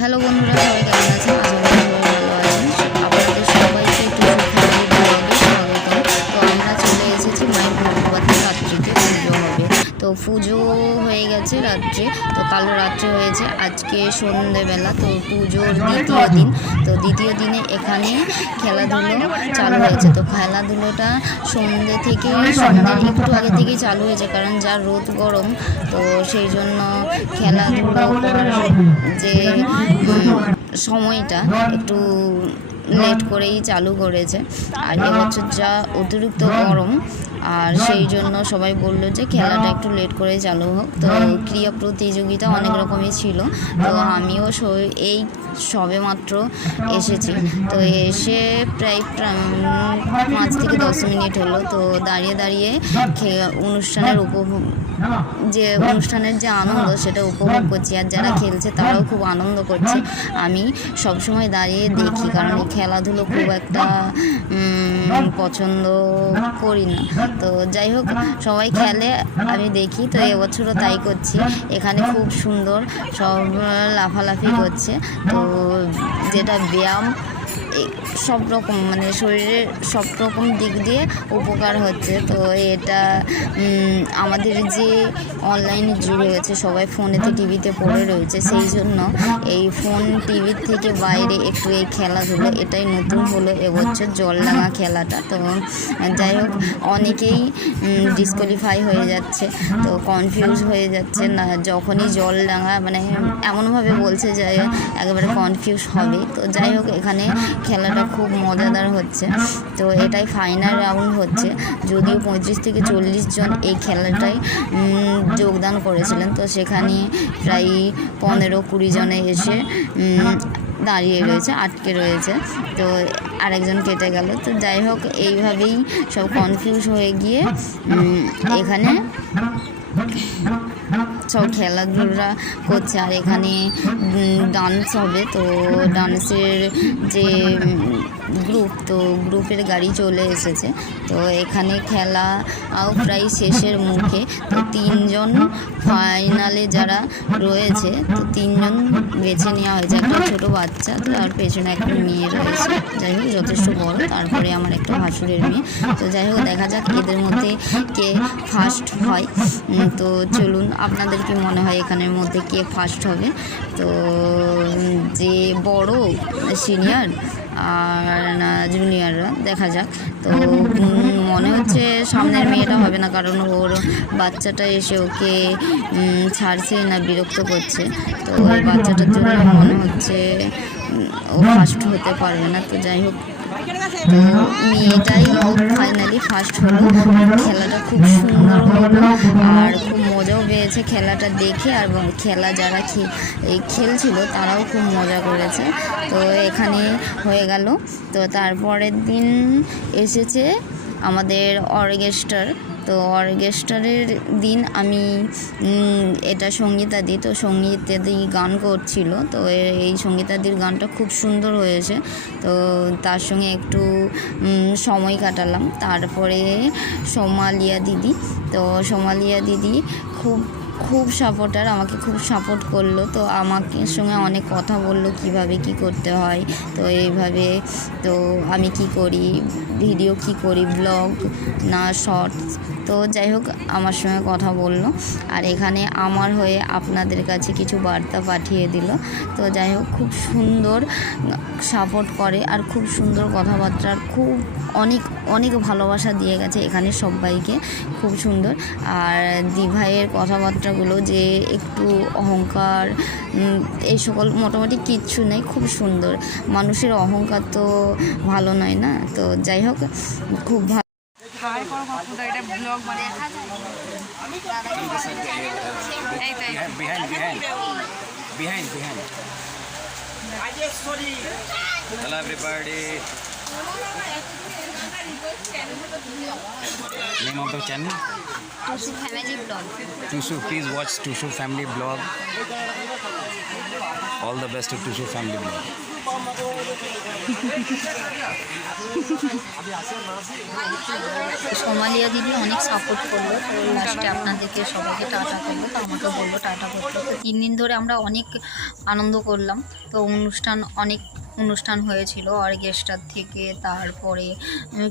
Hello বন্ধুরা, সবাই কেমন আছেন? আশা করি ভালো আছেন। আপনাদের সবাইকে একটু তো আমরা চলে এসেছি মায়ের ভগবতী রাত্রিতে পুজো হবে। তো পুজো হয়ে গেছে রাত্রে। তো কাল রাত্রে হয়েছে। আজকে সন্ধেবেলা তো পুজোর দ্বিতীয় দিন। তো দ্বিতীয় দিনে এখানে খেলাধুলো চালু হয়েছে। তো খেলাধুলোটা সন্ধে থেকে সন্ধ্যের একটু আগে থেকেই চালু হয়েছে কারণ যা রোদ গরম তো সেই জন্য খেলাধুলো করার যে সময়টা একটু লেট করেই চালু করেছে। আর এবছর যা অতিরিক্ত গরম আর সেই জন্য সবাই বলল যে খেলাটা একটু লেট করে চালু হোক। তো ক্রিয়া প্রতিযোগিতা অনেক রকমই ছিল। তো আমিও এই সবে মাত্র এসেছি। তো এসে প্রায় প্রা- পাঁচ থেকে দশ মিনিট হলো। তো দাঁড়িয়ে দাঁড়িয়ে খে- অনুষ্ঠানের উপভোগ যে অনুষ্ঠানের যে আনন্দ সেটা উপভোগ করছি আর যারা খেলছে তারাও খুব আনন্দ করছে। আমি সবসময় দাঁড়িয়ে দেখি কারণ খেলাধুলো খুব একটা পছন্দ করি না। তো যাই হোক, সবাই খেলে, আমি দেখি, তো এবছরও তাই করছি। এখানে খুব সুন্দর, সব লাফালাফি করছে। তো যেটা ব্যায়াম সব রকম মানে শরীরের সব রকম দিক দিয়ে উপকার হচ্ছে। তো এটা আমাদের যে অনলাইনে যুগ হয়েছে সবাই ফোনেতে টিভিতে পড়ে রয়েছে, সেই জন্য এই ফোন টিভির থেকে বাইরে একটু এই খেলাধুলো, এটাই নতুন হলো এবছর জলডাঙা খেলাটা। তো যাই হোক, অনেকেই ডিসকোয়ালিফাই হয়ে যাচ্ছে, তো কনফিউজ হয়ে যাচ্ছে না, যখনই জল ডাঙা মানে এমনভাবে বলছে যে একেবারে কনফিউজ হবে। তো যাই হোক, এখানে খেলাটা খুব মজাদার হচ্ছে। তো এটাই ফাইনাল রাউন্ড হচ্ছে। যদিও পঁয়ত্রিশ থেকে চল্লিশ জন এই খেলাটায় যোগদান করেছিলেন। তো সেখানে প্রায় পনেরো কুড়ি জনে এসে দাঁড়িয়ে রয়েছে, আটকে রয়েছে। তো আরেকজন কেটে গেল। তো যাই হোক, এইভাবেই সব কনফিউজ হয়ে গিয়ে এখানে সব খেলাধুলা করছে আর এখানে ডান্স হবে। তো ডান্সের যে গ্রুপ তো গ্রুপের গাড়ি চলে এসেছে। তো এখানে খেলাও প্রায় শেষের মুখে। তো তিনজন ফাইনালে যারা রয়েছে, তো তিনজন বেছে নেওয়া হয়েছে। একটা ছোটো বাচ্চা, তার পেছনে একটা মেয়ে রয়েছে। যাই হোক, যথেষ্ট বড়। তারপরে আমার একটা ভাসুরের মেয়ে। তো যাই হোক, দেখা যাক এদের মধ্যে কে ফার্স্ট হয়। তো চলুন, আপনাদের কি মনে হয় এখানের মধ্যে কে ফার্স্ট হবে? তো, যে বড় সিনিয়র আর না জুনিয়ররা দেখা যাক। তো মনে হচ্ছে সামনের মেয়েটা হবে না, কারণ ওর বাচ্চাটা এসে ওকে ছাড়ছে না, বিরক্ত করছে। তো ওই বাচ্চাটার জন্য মনে হচ্ছে ও ফার্স্ট হতে পারবে না। তো, যাই হোক মেয়েটাই ফাইনালি ফার্স্ট হলো। খেলাটা খুব সুন্দর হলো। আর মজাও পেয়েছে খেলাটা দেখে আর খেলা যারা খেলছিল তারাও খুব মজা করেছে। তো এখানে হয়ে গেল। তো তারপরের দিন এসেছে আমাদের অর্কেস্ট্রার তো অর্কেস্ট্রারের দিন আমি এটা সঙ্গীতাদি তো সঙ্গীতাদি গান করছিল। তো এই সঙ্গীতাদির গানটা খুব সুন্দর হয়েছে। তো তার সঙ্গে একটু সময় কাটালাম। তারপরে সোমালিয়া দিদি, তো সোমালিয়া দিদি খুব খুব সাপোর্টার আমাকে খুব সাপোর্ট করল। তো আমাকে সঙ্গে অনেক কথা বলল, কীভাবে কি করতে হয়। তো এইভাবে, তো আমি কি করি, ভিডিও কি করি, ব্লগ না শর্টস তো যাই হোক, আমার সঙ্গে কথা বলল। আর এখানে আমার হয়ে আপনাদের কাছে কিছু বার্তা পাঠিয়ে দিল। তো যাই হোক, খুব সুন্দর সাপোর্ট করে আর খুব সুন্দর কথাবার্তা খুব অনেক অনেক ভালোবাসা দিয়ে গেছে এখানে সবাইকে। খুব সুন্দর। আর দিভাইয়ের কথাবার্তাগুলো যে একটু অহংকার এই সকল মোটামুটি কিচ্ছু নেই, খুব সুন্দর। মানুষের অহংকার তো ভালো নয় না? তো যাই হোক, খুব ভালো বাপুদা ব্লগ মানে behind, behind, behind, behind. Hello, everybody. Name of the channel? Family blog Tushu. Please watch Tushu Family Blog. All the best to Tushu Family Blog. Somalia দিদি অনেক সাপোর্ট করল। লাস্টে আপনাদেরকে সবাইকে টাটা করল। তো আমাকে বলল টাটা করতে। তিন দিন ধরে আমরা অনেক আনন্দ করলাম। তো অনুষ্ঠান অনেক অনুষ্ঠান হয়েছিল অর্কেস্ট্রার থেকে তারপরে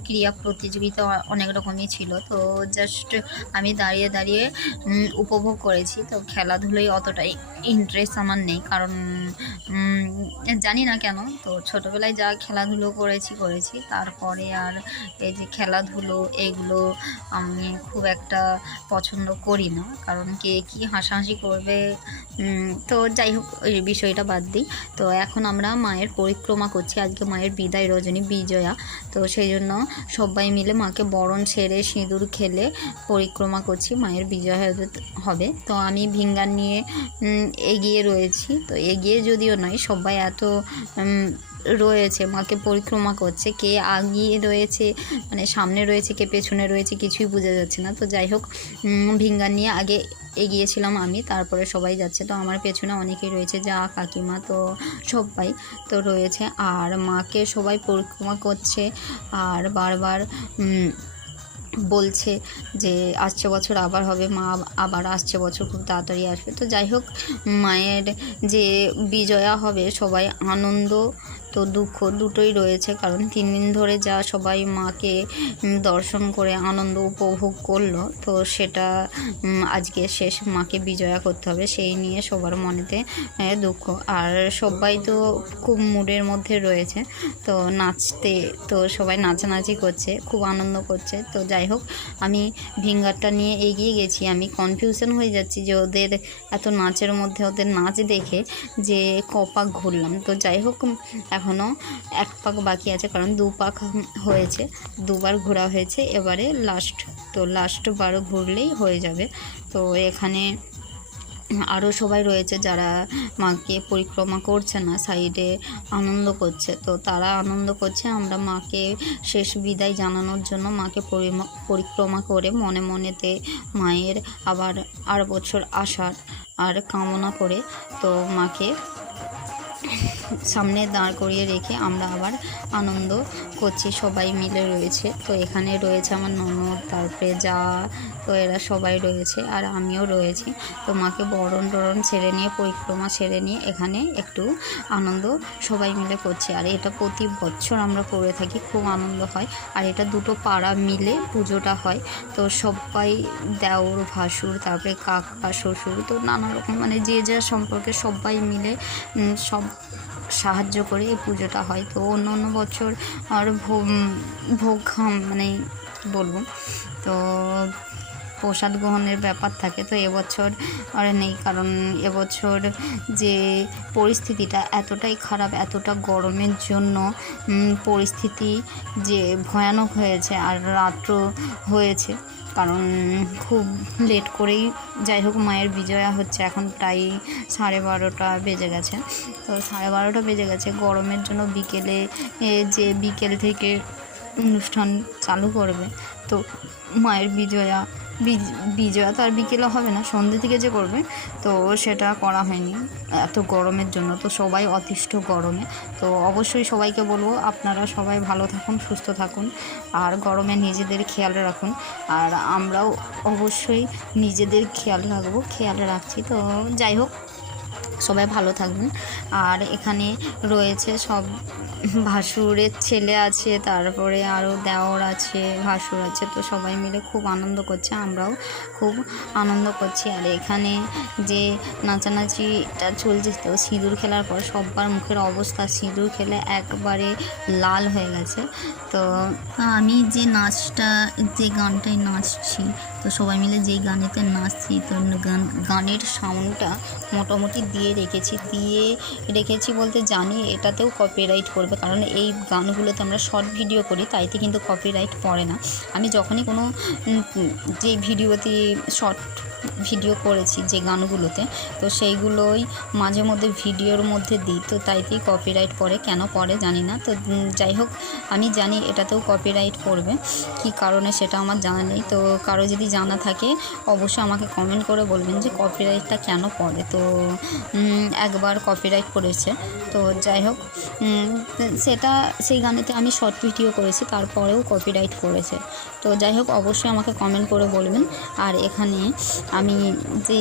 ক্রিয়া প্রতিযোগিতা অনেক রকমই ছিল। তো জাস্ট আমি দাঁড়িয়ে দাঁড়িয়ে উপভোগ করেছি। তো খেলাধুলোয় অতটাই ইন্টারেস্ট আমার নেই, কারণ জানি না কেন, তো ছোটোবেলায় যা খেলাধুলো করেছি করেছি। তারপরে আর এই যে খেলাধুলো, এগুলো আমি খুব একটা পছন্দ করি না, কারণ কে কী হাসাহাসি করবে তো যাই হোক, ওই বিষয়টা বাদ দিই। তো এখন আমরা মায়ের পরিক্রমা করছি। আজকে মায়ের বিদায় রজনী বিজয়া। তো সেই জন্য সবাই মিলে মাকে বরণ সেরে সিঁদুর খেলে পরিক্রমা করছি। মায়ের বিজয় হবে- তো আমি ভিঙ্গার নিয়ে এগিয়ে রয়েছি। তো এগিয়ে যদিও নয় সবাই এত রয়েছে মাকে পরিক্রমা করছে। কে আগিয়ে রয়েছে মানে সামনে রয়েছে কে পেছনে রয়েছে কিছুই বোঝা যাচ্ছে না। তো যাই হোক উম, ভিঙ্গার নিয়ে আগে এগিয়েছিলাম আমি, তারপরে সবাই যাচ্ছে। তো আমার পেছনে অনেকেই রয়েছে, যা কাকিমা, তো সবাই তো রয়েছে। আর মাকে সবাই পরিক্রমা করছে আর বারবার বলছে যে আসছে বছর আবার হবে, মা আবার আসছে বছর, খুব তাড়াতাড়ি আসবে। তো যাই হোক, মায়ের যে বিজয়া হবে, সবাই আনন্দ তো দুঃখ দুটোই রয়েছে, কারণ তিন দিন ধরে যা সবাই মাকে দর্শন করে আনন্দ উপভোগ করল, তো সেটা আজকে শেষ মাকে বিজয়া করতে হবে, সেই নিয়ে সবার মনেতে দুঃখ। আর সবাই তো খুব মুডের মধ্যে রয়েছে, তো নাচতে, তো সবাই নাচানাচি করছে, খুব আনন্দ করছে, তো যাই হোক, আমি ভিঙ্গারটা নিয়ে এগিয়ে গেছি, আমি কনফিউশন হয়ে যাচ্ছি যে ওদের এত নাচের মধ্যে, ওদের নাচ দেখে যে কপাক ঘুরলাম, তো যাই হোক এখনও এক পাক বাকি আছে, কারণ দু পাক হয়েছে, দুবার ঘোরা হয়েছে, এবারে লাস্ট তো লাস্ট বারও ঘুরলেই হয়ে যাবে। তো এখানে আরও সবাই রয়েছে যারা মাকে পরিক্রমা করছে না সাইডে আনন্দ করছে। তো তারা আনন্দ করছে, আমরা মাকে শেষ বিদায় জানানোর জন্য মাকে পরিক্রমা করে মনে মনেতে মায়ের আবার আর বছর আসার আর কামনা করে, তো মাকে সামনে দাঁড় করিয়ে রেখে আমরা আবার আনন্দ করছি, সবাই মিলে রয়েছে। তো এখানে রয়েছে আমার ননদ, তারপরে যা, তো এরা সবাই রয়েছে আর আমিও রয়েছি। তো মাকে বরণ টরণ ছেড়ে নিয়ে, পরিক্রমা ছেড়ে নিয়ে এখানে একটু আনন্দ সবাই মিলে করছি। আর এটা প্রতি বছর আমরা করে থাকি, খুব আনন্দ হয়। আর এটা দুটো পাড়া মিলে পুজোটা হয়। তো সবাই দেওর, ভাসুর, তারপরে কাকা, শ্বশুর, তো নানা রকম মানে যে যা সম্পর্কে সবাই মিলে সব সাহায্য করে এই পুজোটা হয়। তো অন্য অন্য বছর আর ভোগ খাম- মানে বলব? তো প্রসাদ গ্রহণের ব্যাপার থাকে। তো এবছর আর নেই, কারণ এবছর যে পরিস্থিতিটা এতটাই খারাপ, এতটা গরমের জন্য পরিস্থিতি যে ভয়ানক হয়েছে আর রাত্র হয়েছে কারণ খুব লেট করেই, যাই হোক মায়ের বিজয়া হচ্ছে, এখন প্রায় সাড়ে বারোটা বেজে গেছে। তো সাড়ে বারোটা বেজে গেছে, গরমের জন্য বিকেলে যে বিকেল থেকে অনুষ্ঠান চালু করবে, তো মায়ের বিজয়া বিজ- বিজয়া তো আর বিকেলে হবে না, সন্ধ্যে থেকে যে করবে, তো সেটা করা হয়নি। এত গরমের জন্য, তো সবাই অতিষ্ঠ গরমে। তো অবশ্যই সবাইকে বলব, আপনারা সবাই ভালো থাকুন, সুস্থ থাকুন, আর গরমে নিজেদের খেয়াল রাখুন। আর আমরাও অবশ্যই নিজেদের খেয়াল রাখব, খেয়াল রাখছি, তো যাই হোক। সবাই ভালো থাকবেন আর এখানে রয়েছে সব ভাসুরের ছেলে আছে, তারপরে আরও দেওর আছে, ভাসুর আছে, তো সবাই মিলে খুব আনন্দ করছে, আমরাও খুব আনন্দ করছি। আর এখানে যে নাচানাচিটা চলছে, তো সিঁদুর খেলার পর সবার মুখের অবস্থা, সিঁদুর খেলে একবারে লাল হয়ে গেছে। তো আমি যে নাচটা, যে গানটায় নাচছি তো সবাই মিলে যেই গানেতে নাচছি তো গান, গানের সাউন্ডটা মোটামুটি দিয়ে রেখেছি। দিয়ে রেখেছি বলতে জানি এটাতেও কপিরাইট করবে, কারণ এই গানগুলোতে আমরা শর্ট ভিডিও করি, তাইতে কিন্তু কপিরাইট পড়ে না। আমি যখনই কোনো যেই যে ভিডিওতে শর্ট ভিডিও করেছি যে গানগুলোতে, তো সেইগুলোই মাঝে মধ্যে ভিডিওর মধ্যে দিই। তো তাইতেই কপিরাইট পড়ে, কেন পড়ে জানি না। তো যাই হোক, আমি জানি এটাতেও কপিরাইট পড়বে, কি কারণে সেটা আমার জানা নেই। তো কারও যদি জানা থাকে, অবশ্যই আমাকে কমেন্ট করে বলবেন যে কপিরাইটটা কেন পড়ে। তো একবার কপিরাইট পড়েছে। তো যাই হোক সেটা, সেই গানেতে আমি শর্ট ভিডিও করেছি, তারপরেও কপিরাইট পড়েছে। তো যাই হোক, অবশ্যই আমাকে কমেন্ট করে বলবেন। আর এখানে আমি যে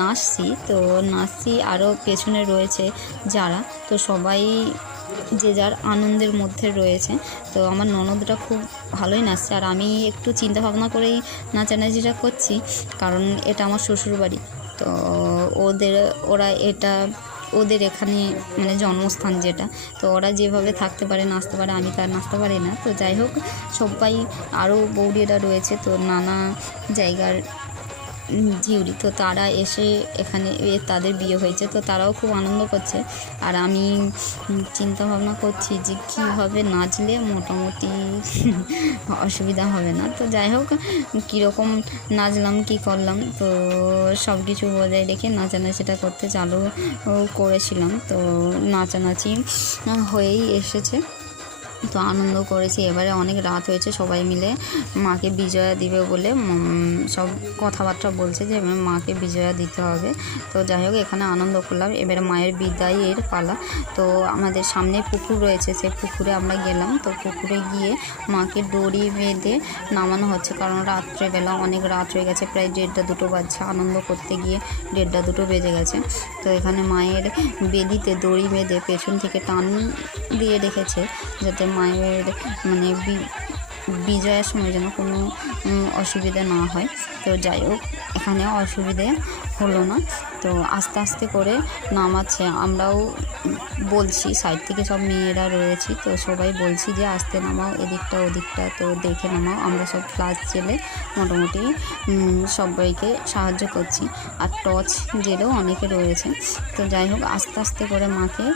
নাচছি, তো নাচছি আরও পেছনে রয়েছে যারা, তো সবাই যে যার আনন্দের মধ্যে রয়েছে। তো আমার ননদটা খুব ভালোই নাচছে। আর আমি একটু চিন্তা ভাবনা করেই নাচানাচিটা করছি, কারণ এটা আমার শ্বশুরবাড়ি। তো ওদের, ওরা এটা, ওদের এখানে মানে জন্মস্থান যেটা, তো ওরা যেভাবে থাকতে পারে, নাচতে পারে, আমি তার নাচতে পারি না। তো যাই হোক, সবাই আরও বৌদিরা রয়েছে, তো নানা জায়গার ঝিউরি তো তারা এসে এখানে তাদের বিয়ে হয়েছে, তো তারাও খুব আনন্দ করছে। আর আমি চিন্তা ভাবনা করছি যে কীভাবে নাচলে মোটামুটি অসুবিধা হবে না। তো যাই হোক, কীরকম নাচলাম, কি করলাম, তো সব কিছু বজায় রেখে নাচানাচিটা করতে চালু করেছিলাম। তো নাচানাচি হয়েই এসেছে। তো আনন্দ করেছি। এবারে অনেক রাত হয়েছে, সবাই মিলে মাকে বিজয়া দিবে বলে সব কথাবার্তা বলছে যে মাকে বিজয়া দিতে হবে। তো যাই হোক, এখানে আনন্দ করলাম। এবারে মায়ের বিদায়ের পালা। তো আমাদের সামনে পুকুর রয়েছে, সেই পুকুরে আমরা গেলাম। তো পুকুরে গিয়ে মাকে দড়ি বেঁধে নামানো হচ্ছে, কারণ রাত্রেবেলা অনেক রাত হয়ে গেছে, প্রায় দেড়টা দুটো বাজছে। আনন্দ করতে গিয়ে দেড়টা দুটো বেজে গেছে। তো এখানে মায়ের বেদিতে দড়ি বেঁধে পেছন থেকে টান দিয়ে রেখেছে, যাতে মায়ের মানে বিজয়ের সময় যেন কোনো অসুবিধা না হয়। তো যাই হোক, এখানে অসুবিধে হলো না। তো আস্তে আস্তে করে নামাচ্ছে। আমরাও বলছি, সাইড থেকে সব মেয়েরা রয়েছি। তো সবাই বলছি যে, আস্তে নামাও, এদিকটা ওদিকটা, তো দেখে নামাও। আমরা সব ফ্লাস জেলে মোটামুটি সবাইকে সাহায্য করছি। আর টর্চ জেলেও অনেকে রয়েছে। তো যাই হোক, আস্তে আস্তে করে মাকে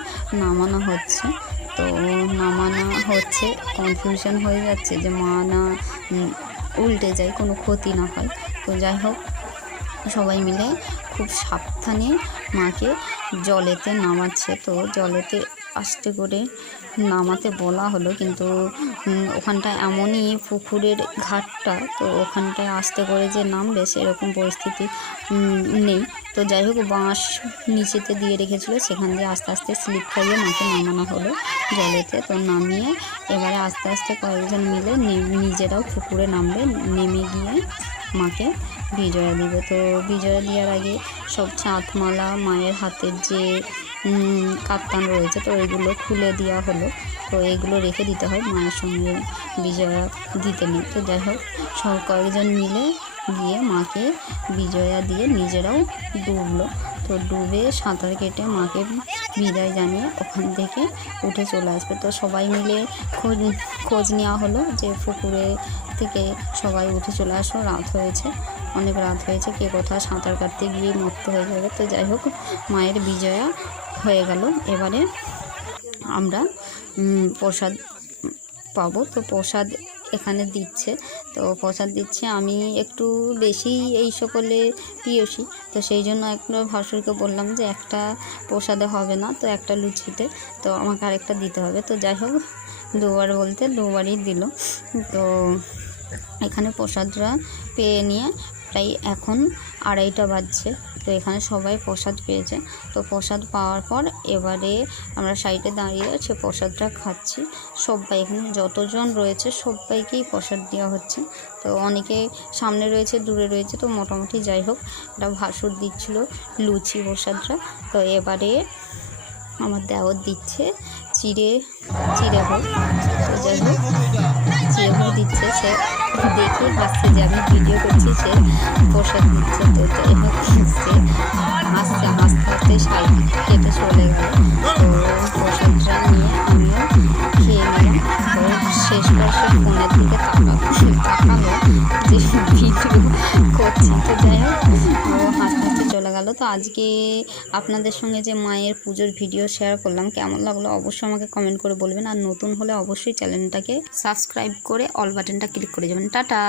নামানো হচ্ছে। তো নামানো হচ্ছে কনফিউশন হয়ে যাচ্ছে যে মা না উল্টে যায়, কোনো ক্ষতি না হয়। তো যাই হোক, সবাই মিলে খুব সাবধানে মাকে জলেতে নামাচ্ছে। তো জলেতে আস্তে করে নামাতে বলা হলো, কিন্তু ওখানটা এমনই পুকুরের ঘাটটা, তো ওখানটায় আস্তে করে যে নামবে সেরকম পরিস্থিতি নেই। তো যাই হোক, বাঁশ নিচেতে দিয়ে রেখেছিল, সেখান দিয়ে আস্তে আস্তে স্লিপ খাইয়ে মাকে নামানো হলো জলেতে। তো নামিয়ে এবারে আস্তে আস্তে কয়েকজন মিলে নিজেরাও পুকুরে নামবে, নেমে গিয়ে মাকে বিজয়া দিবে। তো বিজয়া দেওয়ার আগে সব চাঁদমালা মায়ের হাতের যে কাপ্তান রয়েছে, তো এগুলো খুলে দেওয়া হলো। তো এগুলো রেখে দিতে হয়, মায়ের সঙ্গে বিজয়া দিতে নেই। তো যাই হোক সব কয়েকজন মিলে গিয়ে মাকে বিজয়া দিয়ে নিজেরাও ডুবলো। তো ডুবে সাঁতার কেটে মাকে বিদায় জানিয়ে ওখান থেকে উঠে চলে আসবে। তো সবাই মিলে খোঁজ খোঁজ নেওয়া হলো যে পুকুরে থেকে সবাই উঠে চলে আসো, রাত হয়েছে। অনেক রাত হয়েছে, কে কোথাও সাঁতার কাটতে গিয়ে মরতে হয়ে যাবে। তো যাই হোক, মায়ের বিজয়া হয়ে গেল। এবারে আমরা প্রসাদ পাবো। তো প্রসাদ এখানে দিচ্ছে। তো প্রসাদ দিচ্ছে, আমি একটু বেশি এই সকলে প্রিয়সী তো সেই জন্য একটা ভাসুরকে বললাম যে একটা প্রসাদে হবে না, তো একটা লুচিতে। তো আমাকে আরেকটা দিতে হবে। তো যাই হোক, দুবার বলতে দুবারই দিল। তো এখানে প্রসাদরা পেয়ে নিয়ে প্রায় এখন আড়াইটা বাজছে। তো এখানে সবাই প্রসাদ পেয়েছে। তো প্রসাদ পাওয়ার পর এবারে আমরা সাইডে দাঁড়িয়ে সে প্রসাদটা খাচ্ছি। সবাই এখানে যতজন রয়েছে সবাইকেই প্রসাদ দেওয়া হচ্ছে। তো অনেকে সামনে রয়েছে, দূরে রয়েছে, তো মোটামুটি যাই হোক, একটা ভাসুর দিচ্ছিল লুচি প্রসাদটা। তো এবারে আমার দেওয়ার দিচ্ছে চিড়ে চিড়ে হোক যাই হোক চিড়ে দিচ্ছে, সে দেখে হাসছে যে আমি ভিডিও করছি, সে প্রসাদ দিচ্ছে, তো যাই হাসছে। হাসতে হাসতে সাইড কেটে চলে গেল। তো প্রসাদটা নিয়ে আমিও খেয়ে নিলাম। শেষ বর্ষে ফোনের দিকে তাকালো তাকালো যে ভিডিও করছি। তো যাই হোক হাসতে হাসতে গেল। তো আজকে আপনাদের সঙ্গে যে মায়ের পুজোর ভিডিও শেয়ার করলাম, কেমন লাগল অবশ্যই আমাকে কমেন্ট করে বলবেন। আর নতুন হলে অবশ্যই চ্যানেলটাকে সাবস্ক্রাইব করে অল বাটনটা ক্লিক করে যাবেন। টাটা!